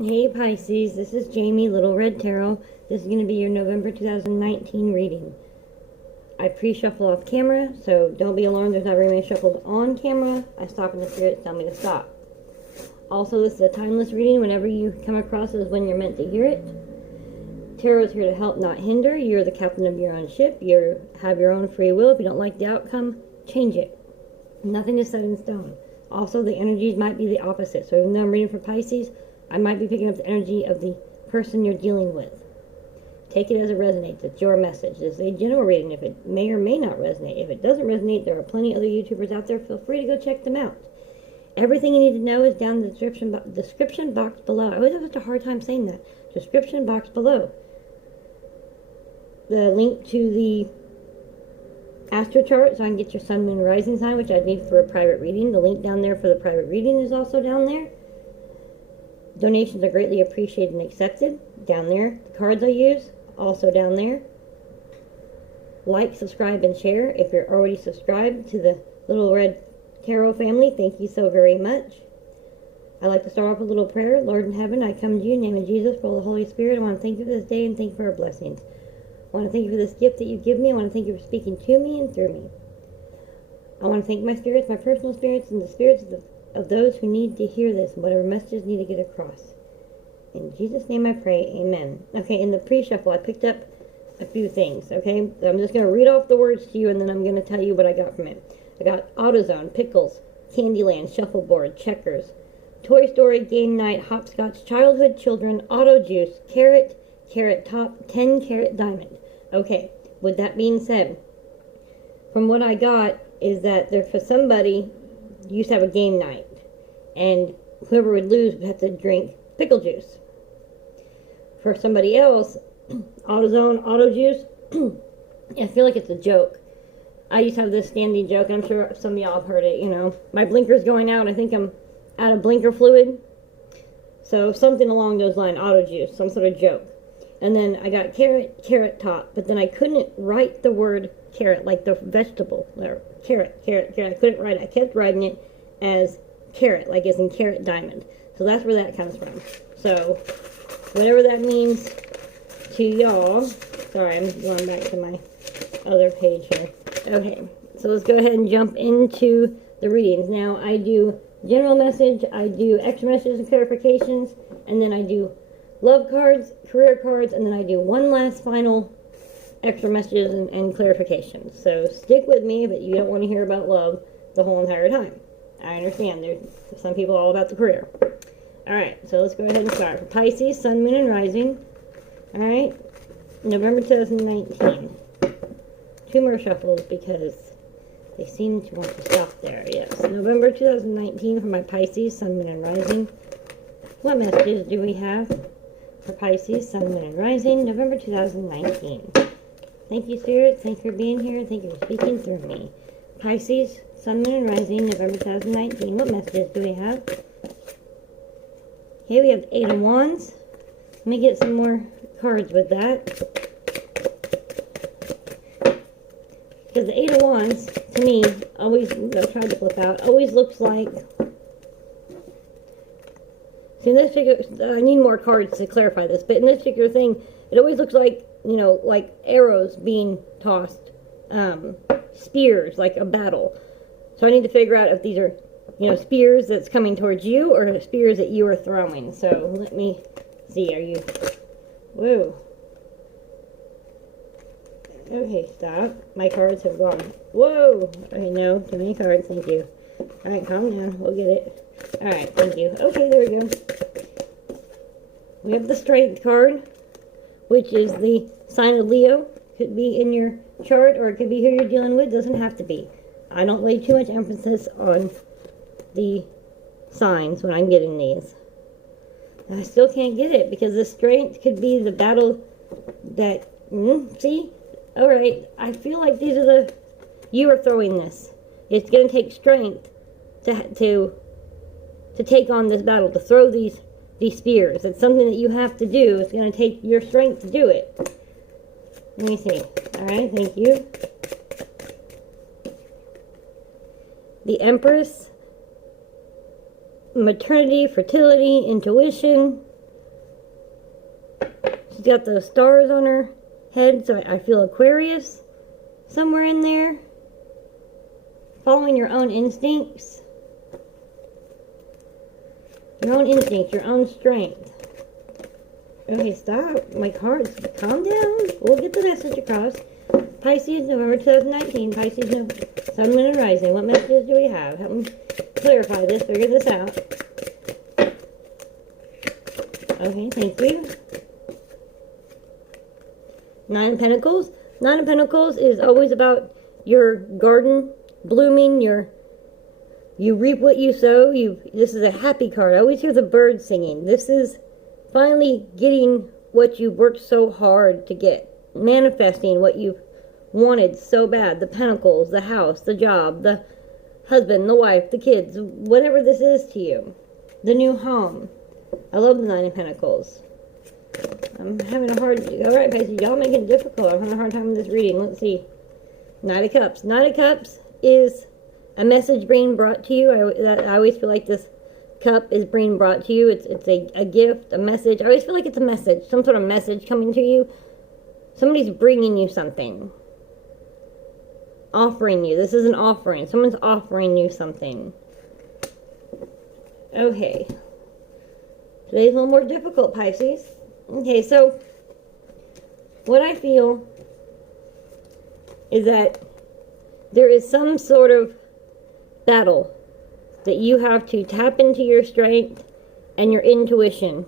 Hey Pisces, this is Jamie, Little Red Tarot. This is going to be your November 2019 reading. I pre-shuffle off camera, so don't be alarmed. There's not very many shuffles on camera. I stop when the spirits tell me to stop. Also, this is a timeless reading. Whenever you come across it is when you're meant to hear it. Tarot is here to help, not hinder. You're the captain of your own ship. You have your own free will. If you don't like the outcome, change it. Nothing is set in stone. Also, the energies might be the opposite. So even though I'm reading for Pisces, I might be picking up the energy of the person you're dealing with. Take it as it resonates. It's your message. This is a general reading. If it may or may not resonate. If it doesn't resonate, there are plenty of other YouTubers out there. Feel free to go check them out. Everything you need to know is down in the description box below. I always have such a hard time saying that. Description box below. The link to the astro chart so I can get your sun, moon, rising sign, which I'd need for a private reading. The link down there for the private reading is also down there. Donations are greatly appreciated and accepted. Down there. The cards I use, also down there. Like, subscribe, and share. If you're already subscribed to the Little Red Tarot family, thank you so very much. I'd like to start off with a little prayer. Lord in heaven, I come to you in the name of Jesus, full of the Holy Spirit. I want to thank you for this day and thank you for our blessings. I want to thank you for this gift that you give me. I want to thank you for speaking to me and through me. I want to thank my spirits, my personal spirits, and the spirits of those who need to hear this and whatever messages need to get across. In Jesus' name I pray, amen. Okay, in the pre-shuffle, I picked up a few things, okay? I'm just going to read off the words to you, and then I'm going to tell you what I got from it. I got AutoZone, Pickles, Candyland, Shuffleboard, Checkers, Toy Story, Game Night, Hopscotch, Childhood Children, Auto Juice, Carrot, Carrot Top, 10 Carat Diamond. Okay, with that being said, from what I got is that there, for somebody, used to have a game night, and whoever would lose would have to drink pickle juice. For somebody else, AutoZone, Auto Juice, I feel like it's a joke. I used to have this standing joke, and I'm sure some of y'all have heard it, you know. My blinker's going out, I think I'm out of blinker fluid. So something along those lines, Auto Juice, some sort of joke. And then I got Carrot, Carrot Top, but then I couldn't write the word carrot, like the vegetable, or carrot, carrot, carrot. I couldn't write it. I kept writing it as carrot, like as in Carat Diamond. So that's where that comes from. So, whatever that means to y'all. Sorry, I'm going back to my other page here. Okay, so let's go ahead and jump into the readings. Now, I do general message, I do extra messages and clarifications, and then I do love cards, career cards, and then I do one last final extra messages and clarifications. So stick with me, but you don't want to hear about love the whole entire time. I understand. There's some people all about the career. Alright, so let's go ahead and start. For Pisces, Sun, Moon, and Rising. Alright, November 2019. Two more shuffles because they seem to want to stop there. Yes, November 2019 for my Pisces, Sun, Moon, and Rising. What messages do we have for Pisces, Sun, Moon, and Rising, November 2019? Thank you, Spirit. Thank you for being here. Thank you for speaking through me. Pisces, Sun, Moon, and Rising, November 2019. What messages do we have? Okay, we have the Eight of Wands. Let me get some more cards with that. Because the Eight of Wands, to me, always, I'm going to try to flip out, always looks like... See, in this particular, I need more cards to clarify this, but in this particular thing, it always looks like, you know, like arrows being tossed, spears, like a battle. So I need to figure out if these are, you know, spears that's coming towards you or spears that you are throwing. So let me see, are you, whoa. Okay, stop. My cards have gone, whoa. Okay, no, too many cards, thank you. Alright, calm down, we'll get it. Alright, thank you. Okay, there we go. We have the Strength card, which is the sign of Leo. Could be in your chart, or it could be who you're dealing with. Doesn't have to be. I don't lay too much emphasis on the signs when I'm getting these. I still can't get it, because the Strength could be the battle that... see? Alright, I feel like these are the... You are throwing this. It's going to take strength to take on this battle, to throw these spears. It's something that you have to do. It's going to take your strength to do it. Let me see. Alright, thank you. The Empress. Maternity, fertility, intuition, She's got those stars on her head, so I feel Aquarius somewhere in there. Following your own instincts. Your own instincts, your own strength. Okay, stop. My cards, calm down. We'll get the message across. Pisces, November 2019. Pisces, Sun, Moon, and Rising. What messages do we have? Help me clarify this, figure this out. Okay, thank you. Nine of Pentacles. Nine of Pentacles is always about your garden blooming, you reap what you sow. This is a happy card. I always hear the birds singing. This is finally getting what you worked so hard to get. Manifesting what you've wanted so bad. The Pentacles, the house, the job, the husband, the wife, the kids, whatever this is to you. The new home. I love the Nine of Pentacles. I'm having a hard... Alright, Pisces, y'all making it difficult. I'm having a hard time with this reading. Let's see. Knight of Cups. Knight of Cups is a message being brought to you. I always feel like this cup is being brought to you. It's a gift, a message. I always feel like it's a message. Some sort of message coming to you. Somebody's bringing you something. Offering you. This is an offering. Someone's offering you something. Okay. Today's a little more difficult, Pisces. Okay, so what I feel is that there is some sort of battle that you have to tap into your strength and your intuition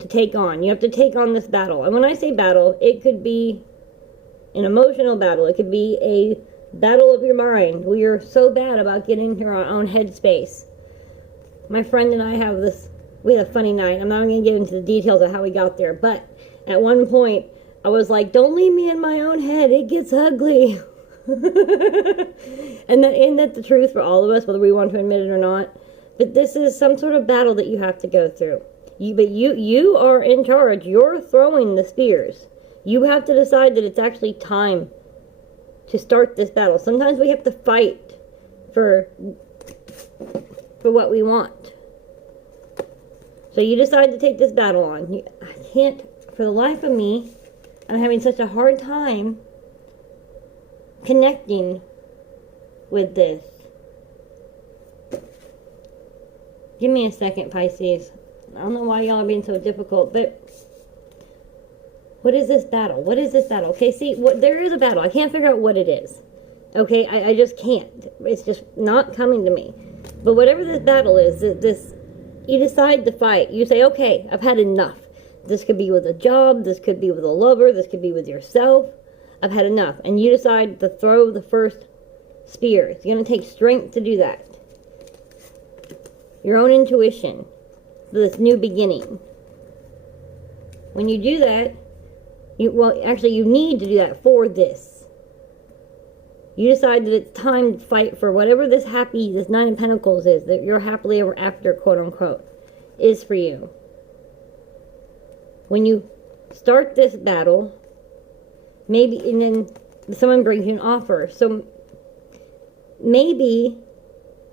to take on. You have to take on this battle. And when I say battle, it could be an emotional battle. It could be a battle of your mind. We are so bad about getting into our own headspace. My friend and I we had a funny night. I'm not going to get into the details of how we got there, but at one point, I was like, don't leave me in my own head. It gets ugly. And isn't that the truth for all of us, whether we want to admit it or not? But this is some sort of battle that you have to go through. But you are in charge. You're throwing the spears. You have to decide that it's actually time to start this battle. Sometimes we have to fight for what we want. So you decide to take this battle on. I can't, for the life of me, I'm having such a hard time connecting with this. Give me a second, Pisces. I don't know why y'all are being so difficult, but what is this battle? What is this battle? Okay, see, there is a battle. I can't figure out what it is. Okay, I just can't. It's just not coming to me. But whatever this battle is, you decide to fight. You say, okay, I've had enough. This could be with a job. This could be with a lover. This could be with yourself. I've had enough. And you decide to throw the first spear. It's going to take strength to do that. Your own intuition for this new beginning. When you do that, you need to do that for this. You decide that it's time to fight for whatever this Nine of Pentacles is, that your happily ever after, quote unquote, is for you. When you start this battle, maybe, and then someone brings you an offer. So maybe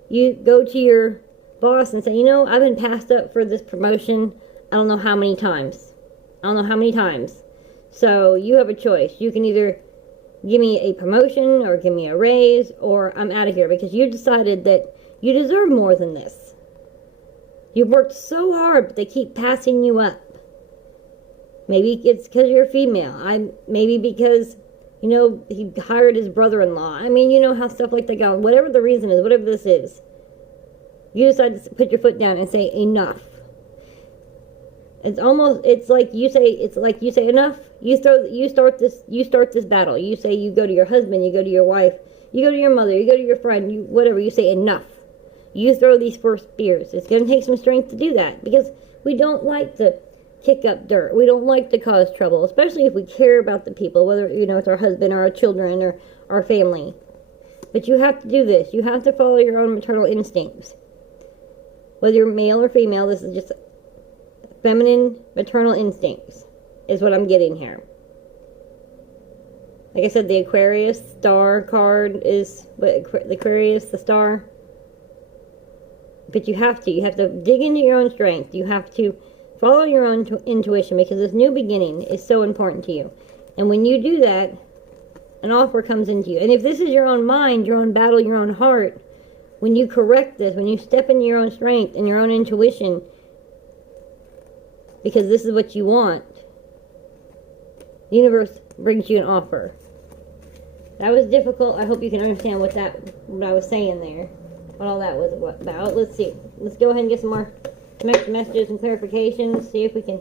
you go to your boss and say, I've been passed up for this promotion, I don't know how many times. So you have a choice. You can either give me a promotion or give me a raise, or I'm out of here, because you decided that you deserve more than this. You've worked so hard, but they keep passing you up. Maybe it's because you're female. Maybe because, he hired his brother-in-law. I mean, you know how stuff like that go. Whatever the reason is, whatever this is, you decide to put your foot down and say, enough. It's like you say enough. You start this battle. You say, you go to your husband, you go to your wife, you go to your mother, you go to your friend, whatever, you say enough. You throw these first spears. It's going to take some strength to do that, because we don't like to kick up dirt. We don't like to cause trouble, especially if we care about the people, whether, it's our husband or our children or our family. But you have to do this. You have to follow your own maternal instincts. Whether you're male or female, this is just feminine maternal instincts is what I'm getting here. Like I said, the Aquarius star card is the Aquarius, the star. But you have to dig into your own strength. You have to Follow your own intuition, because this new beginning is so important to you. And when you do that, an offer comes into you. And if this is your own mind, your own battle, your own heart, when you correct this, when you step into your own strength and your own intuition, because this is what you want, the universe brings you an offer. That was difficult. I hope you can understand what I was saying there. What all that was about. Let's see. Let's go ahead and get some extra messages and clarifications. See if we can.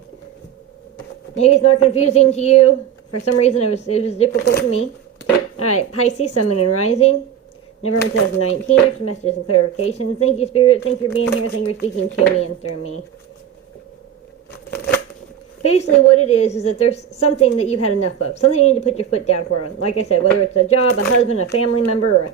Maybe it's not confusing to you. For some reason, it was difficult to me. All right, Pisces, Sun, Moon, and Rising. November 2019. Extra messages and clarifications. Thank you, Spirit. Thank you for being here. Thank you for speaking to me and through me. Basically, what it is that there's something that you've had enough of. Something you need to put your foot down for. Like I said, whether it's a job, a husband, a family member, or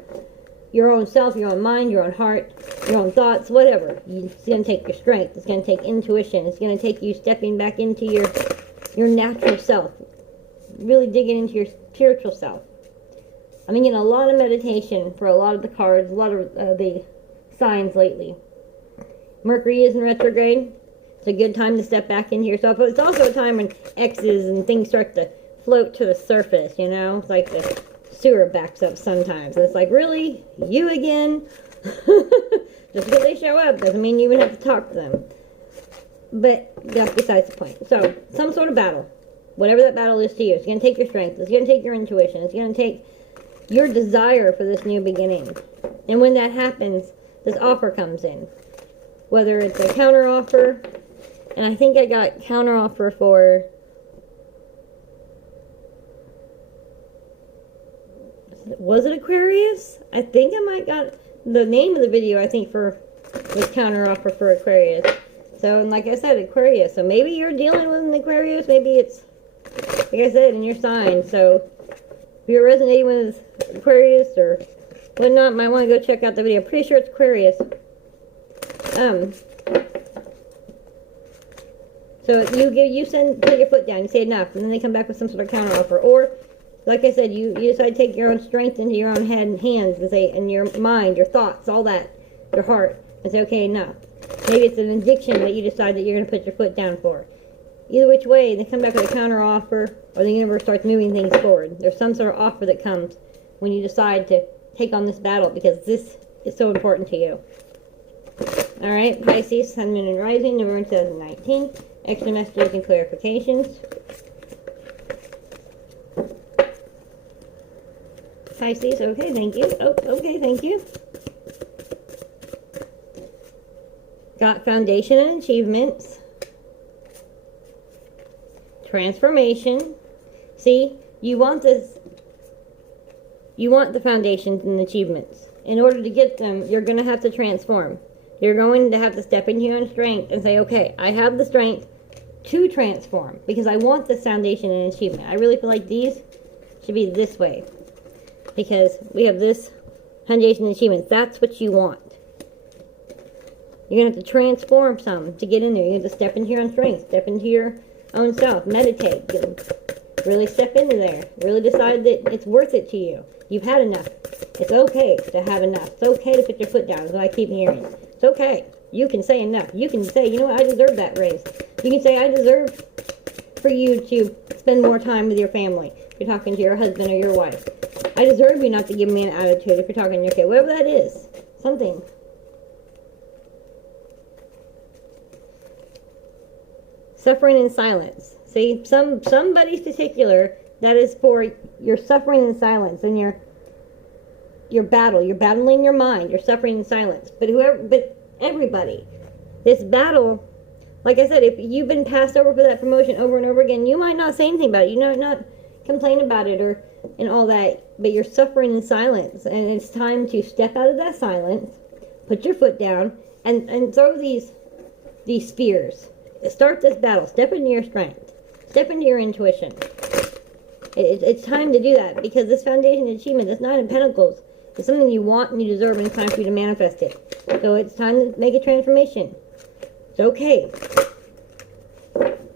your own self, your own mind, your own heart, your own thoughts, whatever. It's going to take your strength. It's going to take intuition. It's going to take you stepping back into your natural self. Really digging into your spiritual self. I'm getting a lot of meditation for a lot of the cards, a lot of the signs lately. Mercury is in retrograde. It's a good time to step back into yourself. But it's also a time when X's and things start to float to the surface, you know? It's like the sewer backs up sometimes. And it's like, really? You again? Just because they show up doesn't mean you even have to talk to them. But that's besides the point. So, some sort of battle. Whatever that battle is to you. It's going to take your strength. It's going to take your intuition. It's going to take your desire for this new beginning. And when that happens, this offer comes in. Whether it's a counter offer, and I think I got counter offer for, was it Aquarius? I think I might got the name of the video, I think, was counter offer for Aquarius. So, and like I said, Aquarius. So maybe you're dealing with an Aquarius. Maybe it's, like I said, in your sign. So if you're resonating with Aquarius or whatnot, might want to go check out the video. I'm pretty sure it's Aquarius. So you put your foot down, you say enough, and then they come back with some sort of counter offer. Or, like I said, you decide to take your own strength into your own head and hands and say, and your mind, your thoughts, all that, your heart, and say, okay, enough. Maybe it's an addiction that you decide that you're going to put your foot down for. Either which way, they come back with a counter offer, or the universe starts moving things forward. There's some sort of offer that comes when you decide to take on this battle, because this is so important to you. Alright, Pisces, Sun, Moon, and Rising, November 2019. Extra messages and clarifications. Pisces, okay, thank you. Oh, okay, thank you. Got foundation and achievements. Transformation. See, you want this. You want the foundations and achievements. In order to get them, you're going to have to transform. You're going to have to step into your own strength and say, okay, I have the strength to transform because I want this foundation and achievement. I really feel like these should be this way because we have this foundation and achievement. That's what you want. You're going to have to transform some to get in there. You're going to have to step into your own strength, step into your own self, meditate, really step into there. Really decide that it's worth it to you. You've had enough. It's okay to have enough. It's okay to put your foot down, is what I keep hearing. It's okay. You can say enough. You can say, you know what, I deserve that raise. You can say, I deserve for you to spend more time with your family. If you're talking to your husband or your wife. I deserve you not to give me an attitude if you're talking to your kid. Whatever that is. Something. Suffering in silence. See, somebody's particular, that is for your suffering in silence and your battle. You're battling your mind. You're suffering in silence. But everybody, this battle, like I said, if you've been passed over for that promotion over and over again, you might not say anything about it. You might not complain about it and all that, but you're suffering in silence, and it's time to step out of that silence, put your foot down, and throw these spears. Start this battle. Step into your strength. Step into your intuition. It's time to do that, because this foundation achievement, this Nine of Pentacles, is something you want and you deserve, and it's time for you to manifest it. So it's time to make a transformation. It's okay.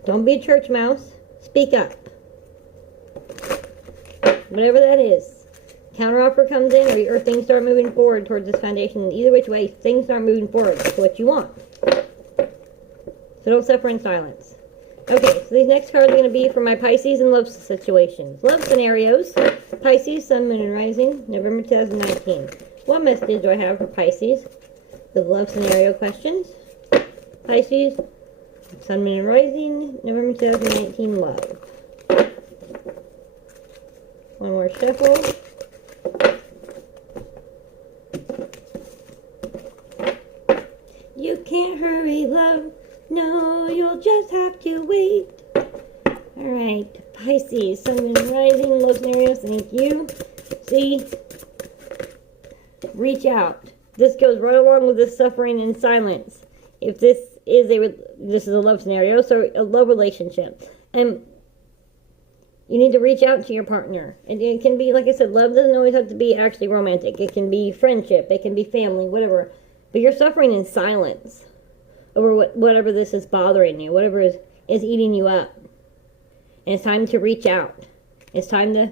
Don't be a church mouse. Speak up. Whatever that is. Counteroffer comes in, or things start moving forward towards this foundation. Either which way, things start moving forward. That's what you want. So don't suffer in silence. Okay, so these next cards are going to be for my Pisces and love situations. Love scenarios. Pisces, Sun, Moon, and Rising, November 2019. What message do I have for Pisces? The love scenario questions. Pisces, Sun, Moon, and Rising, November 2019, love. One more shuffle. You can't hurry, love. No, you'll just have to wait. Alright, Pisces, Sun, Moon, and Rising, love scenarios, thank you. See? Reach out. This goes right along with the suffering in silence. If this is a love scenario, so a love relationship. And you need to reach out to your partner. And it can be, like I said, love doesn't always have to be actually romantic. It can be friendship, it can be family, whatever. But you're suffering in silence over whatever this is bothering you, whatever is eating you up. And it's time to reach out. It's time to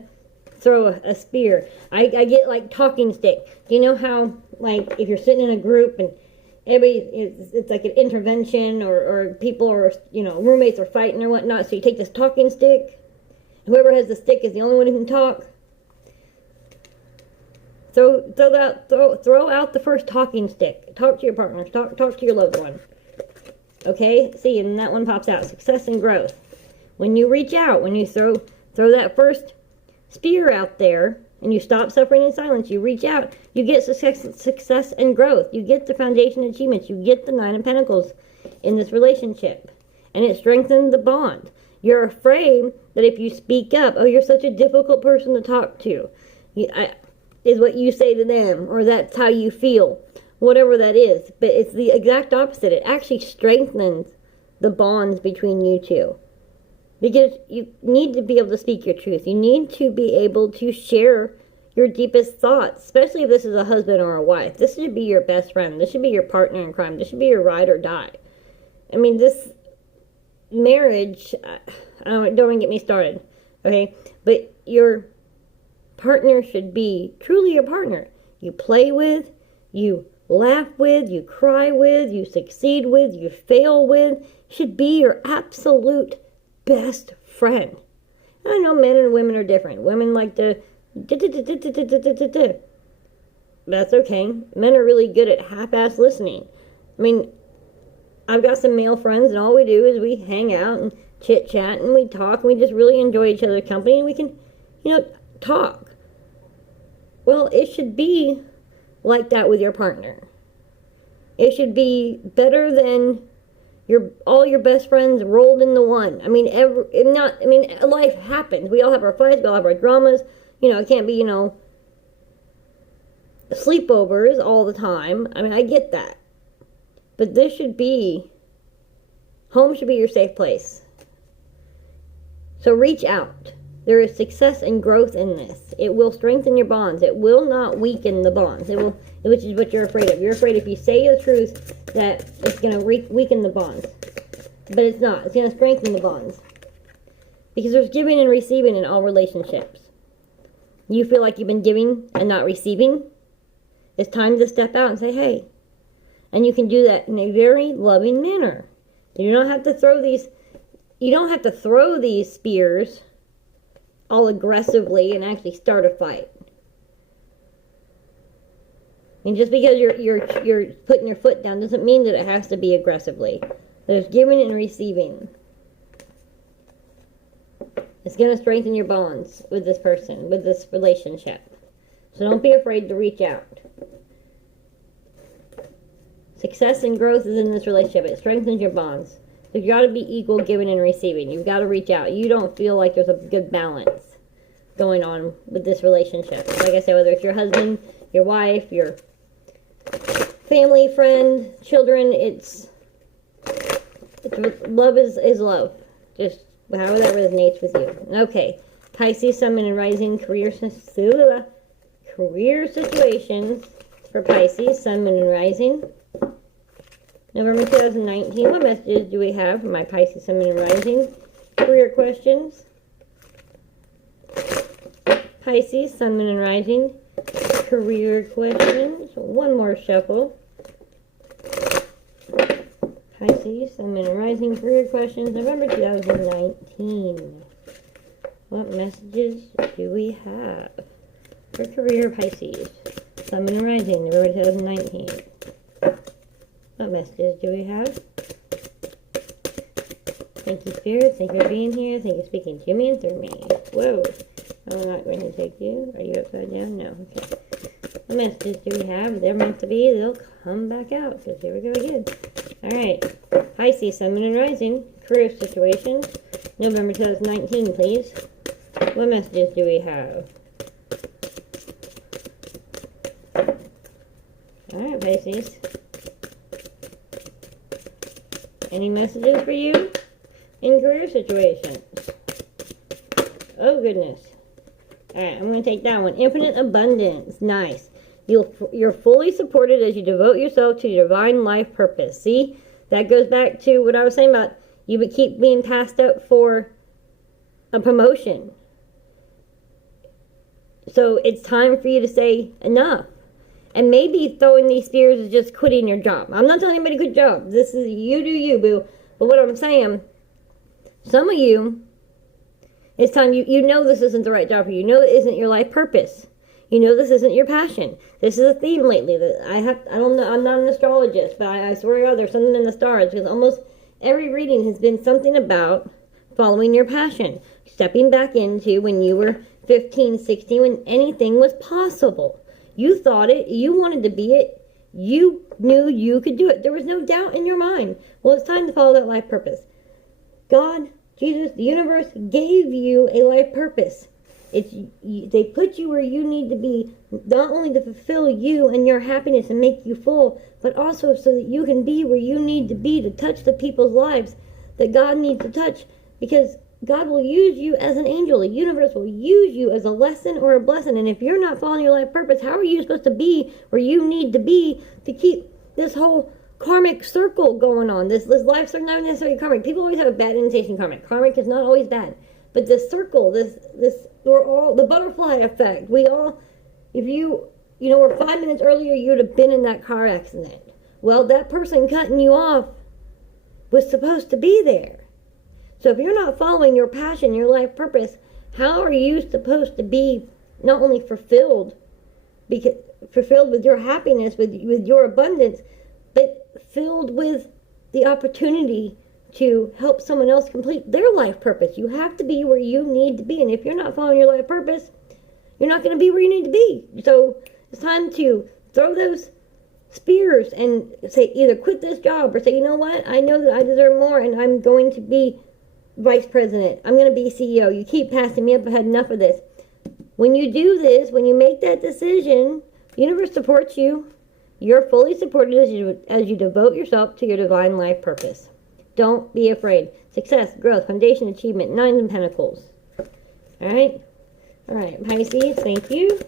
throw a spear. I get like talking stick. Do you know how, like, if you're sitting in a group and everybody, it's like an intervention or people are, you know, roommates are fighting or whatnot, so you take this talking stick. Whoever has the stick is the only one who can talk. Throw out the first talking stick. Talk to your partner. Talk to your loved one. Okay? See, and that one pops out. Success and growth. When you reach out, when you throw that first spear out there, and you stop suffering in silence, you reach out, you get success and growth. You get the foundation achievements. You get the 9 of Pentacles in this relationship. And it strengthens the bond. You're afraid that if you speak up, oh, you're such a difficult person to talk to, is what you say to them, or that's how you feel, whatever that is. But it's the exact opposite. It actually strengthens the bonds between you two. Because you need to be able to speak your truth. You need to be able to share your deepest thoughts, especially if this is a husband or a wife. This should be your best friend. This should be your partner in crime. This should be your ride or die. I mean, this marriage, don't even get me started, okay? But your partner should be truly your partner. You play with, you laugh with, you cry with, you succeed with, you fail with. Should be your absolute best friend. I know men and women are different. Women like to that's okay. Men are really good at half-ass listening. I mean, I've got some male friends, and all we do is we hang out and chit-chat, and we talk, and we just really enjoy each other's company, and we can, talk. Well, it should be like that with your partner. It should be better than all your best friends rolled into one. I mean, life happens. We all have our fights, we all have our dramas. It can't be, sleepovers all the time. I mean, I get that. But home should be your safe place. So reach out. There is success and growth in this. It will strengthen your bonds. It will not weaken the bonds. Which is what you're afraid of. You're afraid if you say the truth that it's going to weaken the bonds. But it's not. It's going to strengthen the bonds. Because there's giving and receiving in all relationships. You feel like you've been giving and not receiving. It's time to step out and say, hey. And you can do that in a very loving manner. You don't have to throw these spears all aggressively and actually start a fight. And just because you're putting your foot down doesn't mean that it has to be aggressively. There's giving and receiving. It's going to strengthen your bonds with this person, with this relationship. So don't be afraid to reach out. Success and growth is in this relationship. It strengthens your bonds. So you got to be equal giving and receiving. You've got to reach out. You don't feel like there's a good balance going on with this relationship. Like I said, whether it's your husband, your wife, your family, friend, children, it's love is love. Just however that resonates with you. Okay. Pisces, Sun, Moon, and Rising career situations for Pisces, Sun, Moon, and Rising. November 2019. What messages do we have for my Pisces, Sun, Moon, and Rising? Career questions. Pisces, Sun, Moon, and Rising. Career questions. One more shuffle. Pisces, Pisces, Sun, Moon, and Rising. Career questions, November 2019. What messages do we have for career, Pisces? Sun, Moon, and Rising, November 2019. What messages do we have? Thank you, Spirit. Thank you for being here. Thank you for speaking to me and through me. Whoa. I'm not going to take you. Are you upside down? No. Okay. What messages do we have? If they're meant to be, they'll come back out. Because here we go again. Alright. Pisces, Sun, Moon, and Rising. Career situation. November 2019, please. What messages do we have? Alright, Pisces. Any messages for you in career situations? Oh, goodness. Alright, I'm going to take that one. Infinite abundance. Nice. You're fully supported as you devote yourself to your divine life purpose. See? That goes back to what I was saying about you would keep being passed up for a promotion. So it's time for you to say enough. And maybe throwing these fears is just quitting your job. I'm not telling anybody good job. This is you do you, boo. But what I'm saying, some of you, it's time you know this isn't the right job for you. You know it isn't your life purpose. You know this isn't your passion. This is a theme lately that I don't know, I'm not an astrologist, but I swear to God there's something in the stars, because almost every reading has been something about following your passion. Stepping back into when you were 15, 16, when anything was possible. You thought it, you wanted to be it, you knew you could do it. There was no doubt in your mind. Well, it's time to follow that life purpose. God, Jesus, the universe gave you a life purpose. They put you where you need to be, not only to fulfill you and your happiness and make you full, but also so that you can be where you need to be to touch the people's lives that God needs to touch. Because God will use you as an angel. The universe will use you as a lesson or a blessing. And if you're not following your life purpose, how are you supposed to be where you need to be to keep this whole karmic circle going on? This life circle, not necessarily karmic. People always have a bad invitation karmic. Karmic is not always bad. But this circle, we're all, the butterfly effect. We all, if you were 5 minutes earlier, you would have been in that car accident. Well, that person cutting you off was supposed to be there. So if you're not following your passion, your life purpose, how are you supposed to be not only fulfilled with your happiness, with your abundance, but filled with the opportunity to help someone else complete their life purpose? You have to be where you need to be. And if you're not following your life purpose, you're not going to be where you need to be. So it's time to throw those spears and say, either quit this job or say, you know what? I know that I deserve more and I'm going to be vice president. I'm going to be CEO. You keep passing me up. I've had enough of this. When you do this, when you make that decision, the universe supports you. You're fully supported as you devote yourself to your divine life purpose. Don't be afraid. Success, growth, foundation, achievement, 9 of Pentacles. Alright? Alright, Pisces, thank you.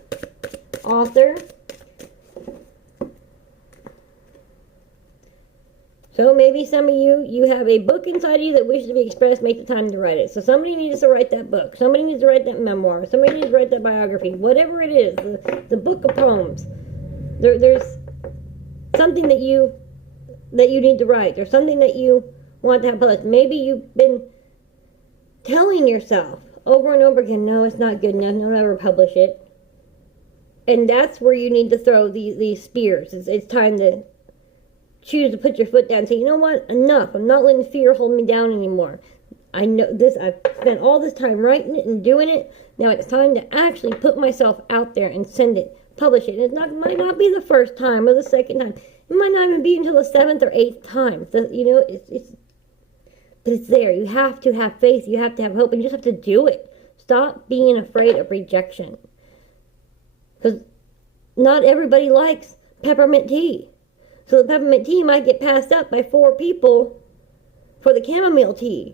Author. So maybe some of you have a book inside you that wishes to be expressed, make the time to write it. So somebody needs to write that book. Somebody needs to write that memoir. Somebody needs to write that biography. Whatever it is, the book of poems. There's something that you need to write. There's something that you want to have published. Maybe you've been telling yourself over and over again, no, it's not good enough, don't ever publish it. And that's where you need to throw these spears. It's time to choose to put your foot down and say, you know what, enough. I'm not letting fear hold me down anymore. I know this, I've spent all this time writing it and doing it. Now it's time to actually put myself out there and send it, publish it. And might not be the first time or the second time. It might not even be until the 7th or 8th time. But it's there. You have to have faith. You have to have hope. And you just have to do it. Stop being afraid of rejection. Because not everybody likes peppermint tea. So the peppermint tea might get passed up by 4 people for the chamomile tea.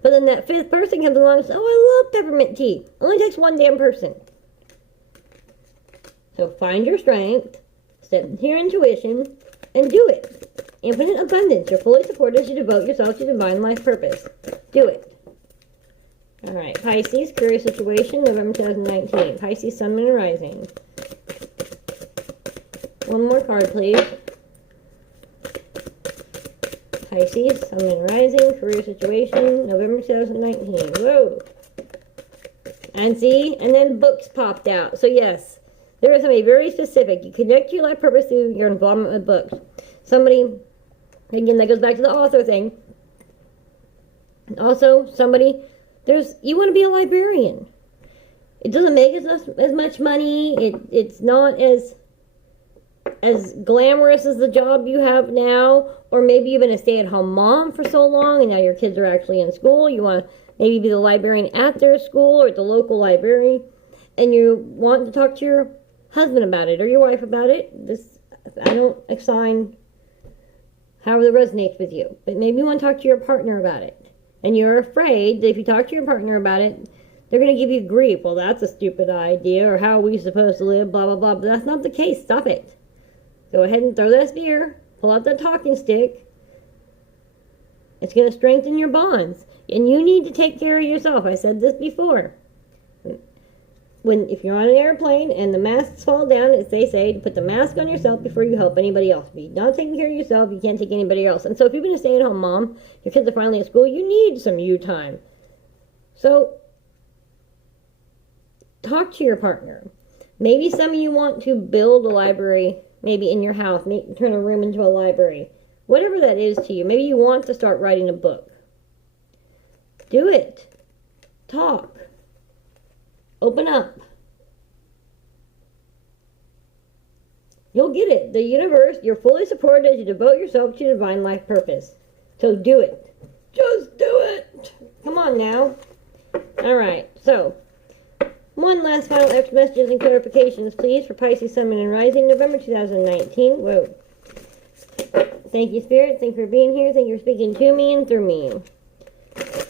But then that 5th person comes along and says, oh, I love peppermint tea. Only takes 1 damn person. So find your strength, step into your intuition, and do it. Infinite abundance. You're fully supported as you devote yourself to divine life purpose. Do it. Alright, Pisces, career situation, November 2019. Pisces, Sun, Moon, and Rising. One more card, please. Pisces, Sun and Rising, career situation, November 2019. Whoa. And see, and then books popped out. So yes, there is somebody very specific. You connect your life purpose through your involvement with books. Somebody, again, that goes back to the author thing. Also, somebody, you want to be a librarian. It doesn't make as much money. It's not as glamorous as the job you have now. Or maybe you've been a stay-at-home mom for so long and now your kids are actually in school. You want to maybe be the librarian at their school or at the local library. And you want to talk to your husband about it or your wife about it. I don't assign however it resonates with you. But maybe you want to talk to your partner about it. And you're afraid that if you talk to your partner about it, they're going to give you grief. Well, that's a stupid idea, or how are we supposed to live, blah, blah, blah. But that's not the case. Stop it. Go ahead and throw that spear. Pull out that talking stick. It's going to strengthen your bonds. And you need to take care of yourself. I said this before. If you're on an airplane and the masks fall down, as they say, to put the mask on yourself before you help anybody else. If you're not taking care of yourself, you can't take anybody else. And so if you've been a stay-at-home mom, your kids are finally at school, you need some you time. So talk to your partner. Maybe some of you want to build a library, maybe in your house, turn a room into a library. Whatever that is to you. Maybe you want to start writing a book. Do it. Talk. Open up. You'll get it. The universe, you're fully supported as you devote yourself to your divine life purpose. So do it. Just do it. Come on now. Alright, so one last final extra messages and clarifications, please, for Pisces, Sun, and Rising, November 2019. Whoa. Thank you, Spirit. Thank you for being here. Thank you for speaking to me and through me.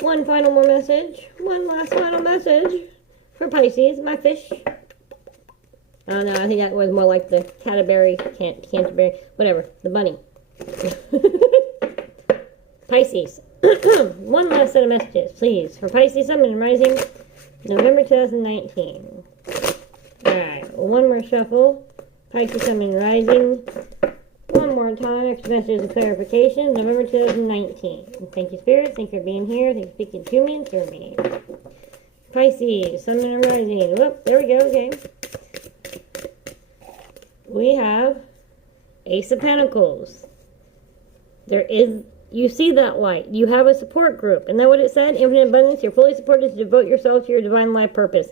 One final more message. One last final message for Pisces, my fish. Oh no, I think that was more like the Canterbury, whatever, the bunny. Pisces. One last set of messages, please, for Pisces, Sun, and Rising, November 2019. Alright, one more shuffle. Pisces, Sun, and Rising. One more time, extra messages and clarifications, November 2019. Thank you, Spirit. Thank you for being here. Thank you for speaking to me and through me. Pisces, Sun, and Rising. Whoop, there we go, okay. We have Ace of Pentacles. You see that light. You have a support group. Isn't that what it said? Infinite abundance. You're fully supported to devote yourself to your divine life purpose.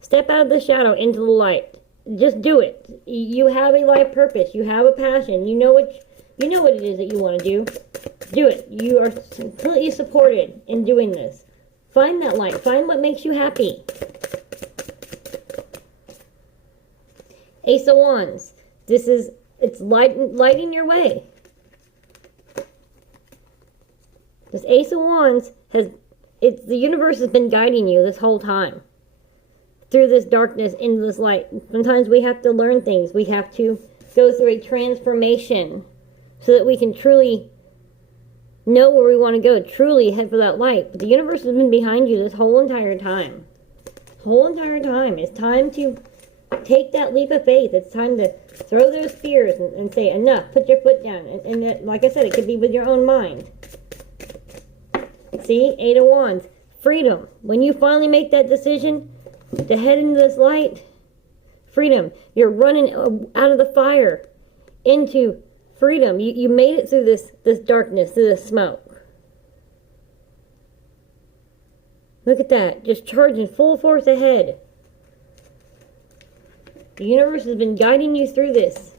Step out of the shadow into the light. Just do it. You have a life purpose. You have a passion. You know what it is that you want to do. Do it. You are completely supported in doing this. Find that light. Find what makes you happy. Ace of Wands. It's lighting your way. This Ace of Wands the universe has been guiding you this whole time. Through this darkness, into this light. Sometimes we have to learn things. We have to go through a transformation so that we can truly know where we want to go, truly head for that light. But the universe has been behind you this whole entire time. It's time to take that leap of faith. It's time to throw those fears and say, enough, put your foot down. And like I said, it could be with your own mind. See, Eight of Wands, freedom. When you finally make that decision to head into this light, freedom. You're running out of the fire into freedom. You made it through this darkness, through this smoke. Look at that, just charging full force ahead. The universe has been guiding you through this.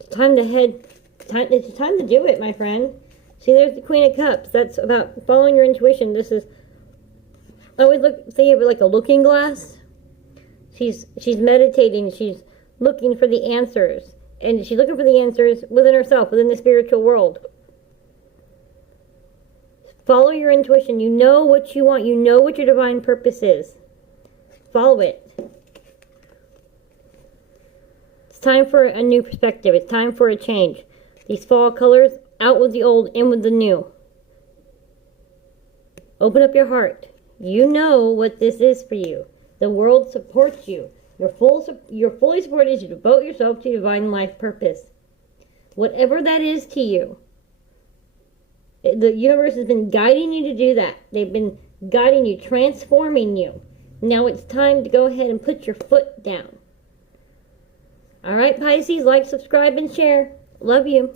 It's time to head. It's time to do it, my friend. See, there's the Queen of Cups. That's about following your intuition. I always think of it like a looking glass. She's meditating. She's looking for the answers. And she's looking for the answers within herself, within the spiritual world. Follow your intuition. You know what you want. You know what your divine purpose is. Follow it. It's time for a new perspective. It's time for a change. These fall colors, out with the old, in with the new. Open up your heart. You know what this is for you. The world supports you. You're fully supported as you devote yourself to your divine life purpose. Whatever that is to you. The universe has been guiding you to do that. They've been guiding you, transforming you. Now it's time to go ahead and put your foot down. All right, Pisces, like, subscribe, and share. Love you.